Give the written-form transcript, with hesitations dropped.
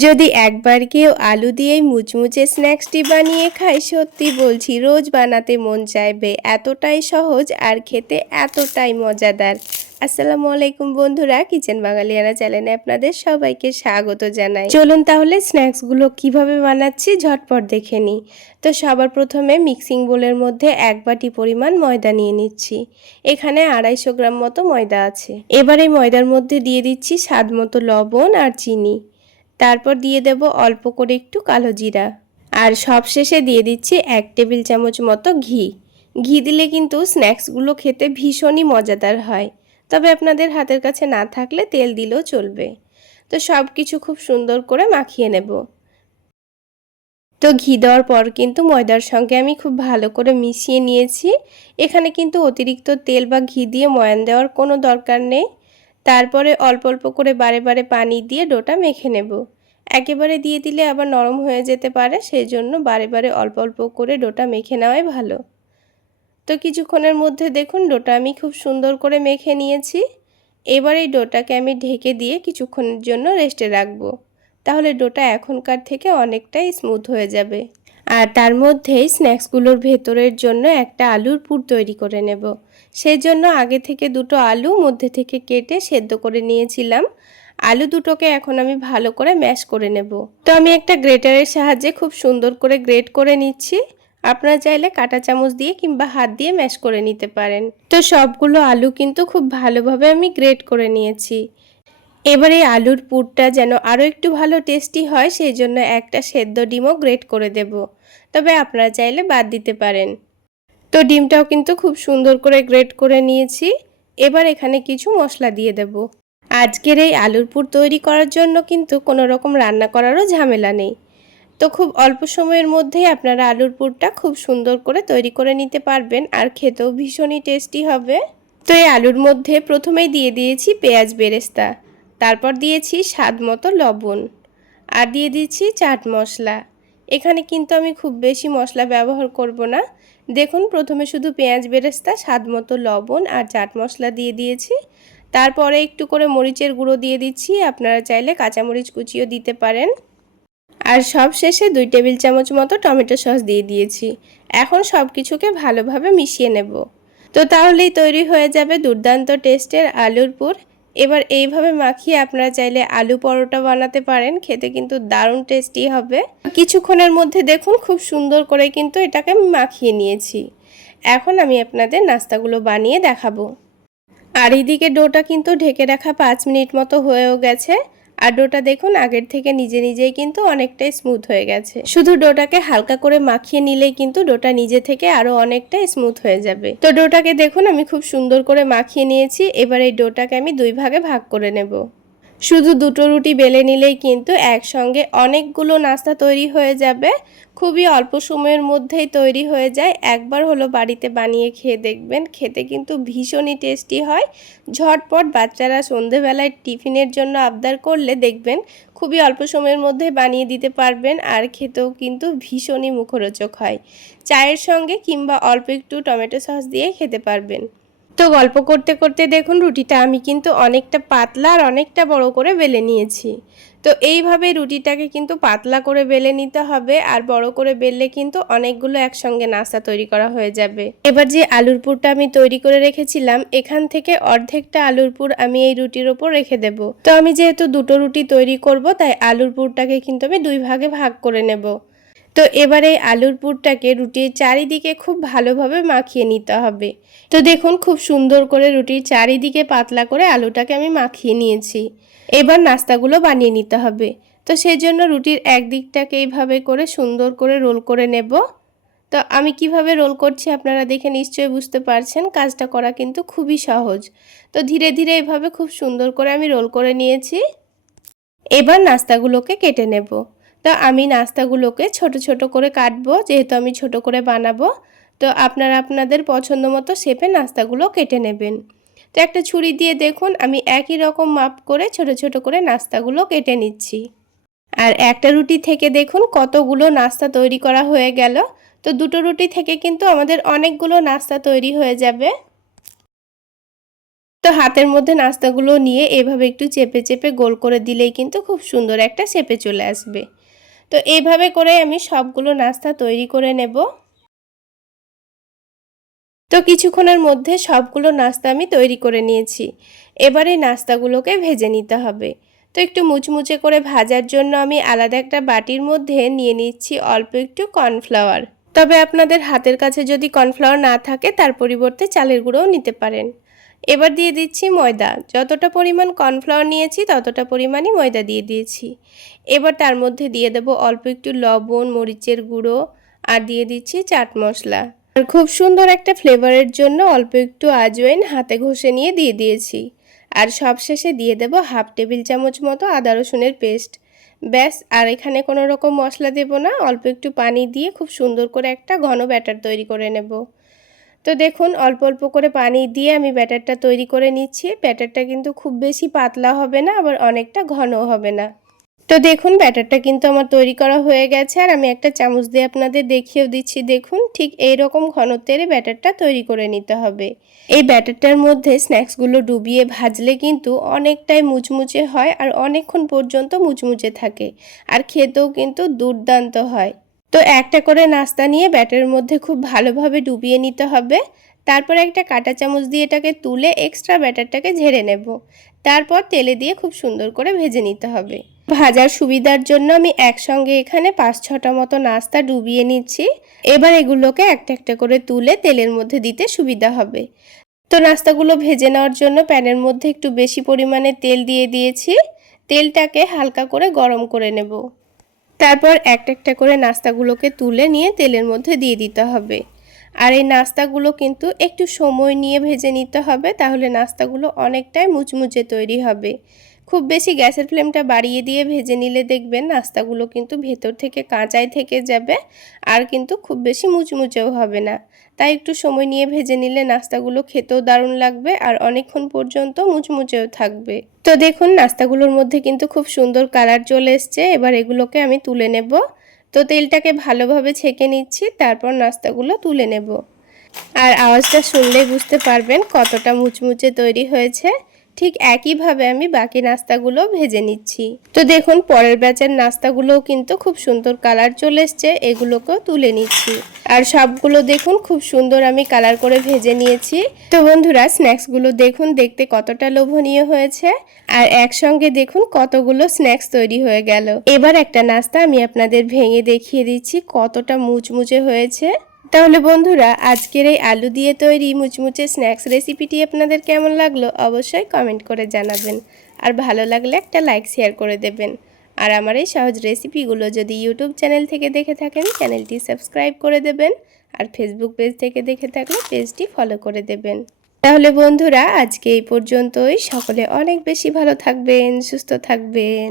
যদি একবার কেউ আলু দিয়েই মুচমুচে স্ন্যাক্সটি বানিয়ে খায়, সত্যি বলছি রোজ বানাতে মন চাইবে। এতটাই সহজ আর খেতে এতটাই মজাদার। আসসালামু আলাইকুম বন্ধুরা, কিচেন বাঙালিয়ানা চ্যানেলে আপনাদের সবাইকে স্বাগত জানাই। চলুন তাহলে স্ন্যাক্সগুলো কিভাবে বানাচ্ছি ঝটপট দেখে নিই। তো সবার প্রথমে মিক্সিং বোলের মধ্যে 1 বাটি পরিমাণ ময়দা নিয়ে নিচ্ছি। এখানে 250 গ্রাম মতো ময়দা আছে। এবার এই ময়দার মধ্যে দিয়ে দিচ্ছি স্বাদ মতো লবণ আর চিনি। তারপর দিয়ে দেব অল্প করে একটু কালো জিরা, আর সবশেষে দিয়ে দিচ্ছি 1 টেবিল চামচ মতো ঘি। ঘি দিলে কিন্তু স্ন্যাক্সগুলো খেতে ভীষণই মজাদার হয়, তবে আপনাদের হাতের কাছে না থাকলে তেল দিলেও চলবে। তো সব কিছু খুব সুন্দর করে মাখিয়ে নেব। তো ঘি দেওয়ার পর কিন্তু ময়দার সঙ্গে আমি খুব ভালো করে মিশিয়ে নিয়েছি। এখানে কিন্তু অতিরিক্ত তেল বা ঘি দিয়ে ময়ান দেওয়ার কোনো দরকার নেই। তারপরে অল্প অল্প করে বারে বারে পানি দিয়ে ডোটা মেখে নেব। একেবারে দিয়ে দিলে আবার নরম হয়ে যেতে পারে, সেই জন্য বারে বারে অল্প অল্প করে ডোটা মেখে নেওয়াই ভালো। তো কিছুক্ষণের মধ্যে দেখুন ডোটা আমি খুব সুন্দর করে মেখে নিয়েছি। এবার এই ডোটাকে আমি ঢেকে দিয়ে কিছুক্ষণের জন্য রেস্টে রাখবো। তাহলে ডোটা এখনকার থেকে অনেকটাই স্মুথ হয়ে যাবে। আর তার মধ্যেই স্ন্যাক্সগুলোর ভেতরের জন্য একটা আলুর পুর তৈরি করে নেব। সেই জন্য আগে থেকে দুটো আলু মধ্যে থেকে কেটে সেদ্ধ করে নিয়েছিলাম। আলু দুটোকে এখন আমি ভালো করে ম্যাশ করে নেব। তো আমি একটা গ্রেটারের সাহায্যে খুব সুন্দর করে গ্রেট করে নিচ্ছি। আপনারা চাইলে কাঁটা চামচ দিয়ে কিংবা হাত দিয়ে ম্যাশ করে নিতে পারেন। তো সবগুলো আলু কিন্তু খুব ভালোভাবে আমি গ্রেট করে নিয়েছি। এবার এই আলুর পুরটা যেন আরও একটু ভালো টেস্টি হয়, সেই জন্য একটা সেদ্ধ ডিমও গ্রেট করে দেব, তবে আপনারা চাইলে বাদ দিতে পারেন। তো ডিমটাও কিন্তু খুব সুন্দর করে গ্রেট করে নিয়েছি। এবার এখানে কিছু মশলা দিয়ে দেব। আজকের এই আলুর পুর তৈরি করার জন্য কিন্তু কোনো রকম রান্না করারও ঝামেলা নেই। তো খুব অল্প সময়ের মধ্যেই আপনারা আলুর পুরটা খুব সুন্দর করে তৈরি করে নিতে পারবেন, আর খেতেও ভীষণই টেস্টি হবে। তো এই আলুর মধ্যে প্রথমেই দিয়ে দিয়েছি পেঁয়াজ বেরেস্তা, তারপর দিয়েছি স্বাদ মতো লবণ, আর দিয়ে দিচ্ছি চাট মশলা। এখানে কিন্তু আমি খুব বেশি মশলা ব্যবহার করব না। দেখুন প্রথমে শুধু পেঁয়াজ বেরেস্তা, স্বাদ মতো লবণ আর চাট মশলা দিয়ে দিয়েছি। তারপরে একটু করে মরিচের গুঁড়ো দিয়ে দিচ্ছি, আপনারা চাইলে কাঁচামরিচ কুচিও দিতে পারেন। আর সব শেষে 2 টেবিল চামচ মতো টমেটো সস দিয়ে দিয়েছি। এখন সব কিছুকে ভালোভাবে মিশিয়ে নেব। তো তাহলেই তৈরি হয়ে যাবে দুর্দান্ত টেস্টের আলুর পুর। এবার এইভাবে মাখিয়ে আপনারা চাইলে আলু পরোটা বানাতে পারেন, খেতে কিন্তু দারুণ টেস্টি হবে। কিছুক্ষণের মধ্যে দেখুন খুব সুন্দর করে কিন্তু এটাকে আমি মাখিয়ে নিয়েছি। এখন আমি আপনাদের নাস্তাগুলো বানিয়ে দেখাবো। আর এইদিকে ডোটা কিন্তু ঢেকে রাখা 5 মিনিট মতো হয়েও গেছে। আর ডোটা দেখুন আগের থেকে নিজে নিজেই কিন্তু অনেকটাই স্মুথ হয়ে গেছে। শুধু ডোটাকে হালকা করে মাখিয়ে নিলেই কিন্তু ডোটা নিজে থেকে আরও অনেকটাই স্মুথ হয়ে যাবে। তো ডোটাকে দেখুন আমি খুব সুন্দর করে মাখিয়ে নিয়েছি। এবার এই ডোটাকে আমি 2 ভাগে ভাগ করে নেব। শুধু দুটো রুটি বেলে নিলেই কিন্তু একসঙ্গে অনেকগুলো নাস্তা তৈরি হয়ে যাবে। খুবই অল্প সময়ের মধ্যেই তৈরি হয়ে যায়। একবার হলো বাড়িতে বানিয়ে খেয়ে দেখবেন, খেতে কিন্তু ভীষণই টেস্টি হয়। ঝটপট বাচ্চারা সন্ধেবেলায় টিফিনের জন্য আবদার করলে দেখবেন খুবই অল্প সময়ের মধ্যে বানিয়ে দিতে পারবেন, আর খেতেও কিন্তু ভীষণই মুখরোচক হয়। চায়ের সঙ্গে কিংবা অল্প একটু টমেটো সস দিয়ে খেতে পারবেন। তো গল্প করতে করতে দেখুন রুটিটা আমি কিন্তু অনেকটা পাতলা আর অনেকটা বড় করে বেলে নিয়েছি। তো এইভাবে রুটিটাকে কিন্তু পাতলা করে বেলে নিতে হবে, আর বড় করে বেললে কিন্তু অনেকগুলো একসঙ্গে নাস্তা তৈরি করা হয়ে যাবে। এবার যে আলুর পুরটা আমি তৈরি করে রেখেছিলাম, এখান থেকে অর্ধেকটা আলুর পুর আমি এই রুটির ওপর রেখে দেব। তো আমি যেহেতু দুটো রুটি তৈরি করব, তাই আলুর পুরটাকে কিন্তু আমি 2 ভাগে ভাগ করে নেব। তো এবারে আলুর পুরটাকে রুটির চারিদিকে খুব ভালোভাবে মাখিয়ে নিতে হবে। তো দেখুন খুব সুন্দর করে রুটির চারিদিকে পাতলা করে আলুটাকে আমি মাখিয়ে নিয়েছি। এবার নাস্তাগুলো বানিয়ে নিতে হবে। তো সেই জন্য রুটির একদিকটাকে এইভাবে করে সুন্দর করে রোল করে নেব। তো আমি কিভাবে রোল করছি আপনারা দেখে নিশ্চয়ই বুঝতে পারছেন, কাজটা করা কিন্তু খুবই সহজ। তো ধীরে ধীরে এইভাবে খুব সুন্দর করে আমি রোল করে নিয়েছি। এবার নাস্তাগুলোকে কেটে নেব। তো আমি নাস্তাগুলোকে ছোট ছোট করে কাটবো, যেহেতু আমি ছোট করে বানাবো। তো আপনারা আপনাদের পছন্দ মতো শেপে নাস্তাগুলো কেটে নেবেন। তো একটা ছুরি দিয়ে দেখুন আমি একই রকম মাপ করে ছোট ছোট করে নাস্তাগুলো কেটে নিচ্ছি। আর একটা রুটি থেকে দেখুন কতগুলো নাস্তা তৈরি করা হয়ে গেল। তো দুটো রুটি থেকে কিন্তু আমাদের অনেকগুলো নাস্তা তৈরি হয়ে যাবে। তো হাতের মধ্যে নাস্তাগুলো নিয়ে এভাবে একটু চেপে চেপে গোল করে দিলেই কিন্তু খুব সুন্দর একটা শেপে চলে আসবে। তো এইভাবে করে আমি সবগুলো নাস্তা তৈরি করে নেব। তো কিছুক্ষণের মধ্যে সবগুলো নাস্তা আমি তৈরি করে নিয়েছি। এবার এই নাস্তাগুলোকে ভেজে নিতে হবে। তো একটু মুচমুচে করে ভাজার জন্য আমি আলাদা একটা বাটির মধ্যে নিয়ে নিচ্ছি অল্প একটু কর্নফ্লাওয়ার। তবে আপনাদের হাতের কাছে যদি কর্নফ্লাওয়ার না থাকে তার পরিবর্তে চালের গুঁড়োও নিতে পারেন। এবার দিয়ে দিচ্ছি ময়দা। যতটা পরিমাণ কর্নফ্লাওয়ার নিয়েছি ততটা পরিমাণই ময়দা দিয়ে দিয়েছি। এবার তার মধ্যে দিয়ে দেব অল্প একটু লবণ, মরিচের গুঁড়ো আর দিয়ে দিচ্ছি চাট মশলা। আর খুব সুন্দর একটা ফ্লেভারের জন্য অল্প একটু আজওয়াইন হাতে ঘষে নিয়ে দিয়ে দিয়েছি। আর সবশেষে দিয়ে দেব হাফ টেবিল চামচ মতো আদা রসুনের পেস্ট। ব্যাস, আর এখানে কোনো রকম মশলা দেব না, অল্প একটু পানি দিয়ে খুব সুন্দর করে একটা ঘন ব্যাটার তৈরি করে নেব। তো দেখুন অল্প অল্প করে পানি দিয়ে আমি ব্যাটারটা তৈরি করে নিচ্ছি। ব্যাটারটা কিন্তু খুব বেশি পাতলা হবে না, আবার অনেকটা ঘনও হবে না। তো দেখুন ব্যাটারটা কিন্তু আমার তৈরি করা হয়ে গেছে, আর আমি একটা চামচ দিয়ে আপনাদের দেখিয়েও দিচ্ছি। দেখুন ঠিক এই রকম ঘনত্বের ব্যাটারটা তৈরি করে নিতে হবে। এই ব্যাটারটার মধ্যে স্ন্যাক্সগুলো ডুবিয়ে ভাজলে কিন্তু অনেকটাই মুচমুচে হয় আর অনেকক্ষণ পর্যন্ত মুচমুচে থাকে, আর খেতেও কিন্তু দুর্দান্ত হয়। তো একটা করে নাস্তা নিয়ে ব্যাটারের মধ্যে খুব ভালোভাবে ডুবিয়ে নিতে হবে। তারপর একটা কাঁটা চামচ দিয়ে এটাকে তুলে এক্সট্রা ব্যাটারটাকে ঝেড়ে নেব। তারপর তেলে দিয়ে খুব সুন্দর করে ভেজে নিতে হবে। ভাজার সুবিধার জন্য আমি একসঙ্গে এখানে 5-6টা মতো নাস্তা ডুবিয়ে নিচ্ছি। এবার এগুলোকে একটা একটা করে তুলে তেলের মধ্যে দিতে সুবিধা হবে। তো নাস্তাগুলো ভেজে নেওয়ার জন্য প্যানের মধ্যে একটু বেশি পরিমাণে তেল দিয়ে দিয়েছি। তেলটাকে হালকা করে গরম করে নেব। তারপর একটা একটা করে নাস্তাগুলোকে তুলে নিয়ে তেলের মধ্যে দিয়ে দিতে হবে। আর এই নাস্তাগুলো কিন্তু একটু সময় নিয়ে ভেজে নিতে হবে, তাহলে নাস্তাগুলো অনেকটাই মুচমুচে তৈরি হবে। খুব বেশি গ্যাসের ফ্লেমটা বাড়িয়ে দিয়ে ভেজে নিলে দেখবেন নাস্তাগুলো কিন্তু ভেতর থেকে কাঁচাই থেকে যাবে, আর কিন্তু খুব বেশি মুচমুচেও হবে না। তাই একটু সময় নিয়ে ভেজে নিলে নাস্তাগুলো খেতেও দারুণ লাগবে আর অনেকক্ষণ পর্যন্ত মুচমুচেও থাকবে। তো দেখুন নাস্তাগুলোর মধ্যে কিন্তু খুব সুন্দর কালার চলে এসছে। এবার এগুলোকে আমি তুলে নেব। তো তেলটাকে ভালোভাবে ছেঁকে নিচ্ছি, তারপর নাস্তাগুলো তুলে নেব। আর আওয়াজটা শুনলেই বুঝতে পারবেন কতটা মুচমুচে তৈরি হয়েছে। ঠিক একইভাবে আমি বাকি নাস্তাগুলো ভেজে নিচ্ছি। তো দেখুন পরের ব্যাচের নাস্তাগুলোও কিন্তু খুব সুন্দর কালার চলে এসছে, এগুলোকেও তুলে নিচ্ছি। আর সবগুলো দেখুন খুব সুন্দর আমি কালার করে ভেজে নিয়েছি। তো বন্ধুরা স্ন্যাক্সগুলো দেখুন দেখতে কতটা লোভনীয় হয়েছে, আর একসঙ্গে দেখুন কতগুলো স্ন্যাক্স তৈরি হয়ে গেল। এবার একটা নাস্তা আমি আপনাদের ভেঙে দেখিয়ে দিচ্ছি কতটা মুচমুচে হয়েছে। তাহলে বন্ধুরা আজকের এই আলু দিয়ে তৈরি মুচমুচে স্ন্যাক্স রেসিপিটি আপনাদের কেমন লাগলো অবশ্যই কমেন্ট করে জানাবেন। আর ভালো লাগলে একটা লাইক শেয়ার করে দেবেন। আর আমার এই সহজ রেসিপিগুলো যদি ইউটিউব চ্যানেল থেকে দেখে থাকেন চ্যানেলটি সাবস্ক্রাইব করে দেবেন, আর ফেসবুক পেজ থেকে দেখে থাকলে পেজটি ফলো করে দেবেন। তাহলে বন্ধুরা আজকে এই পর্যন্তই। সকলে অনেক বেশি ভালো থাকবেন, সুস্থ থাকবেন।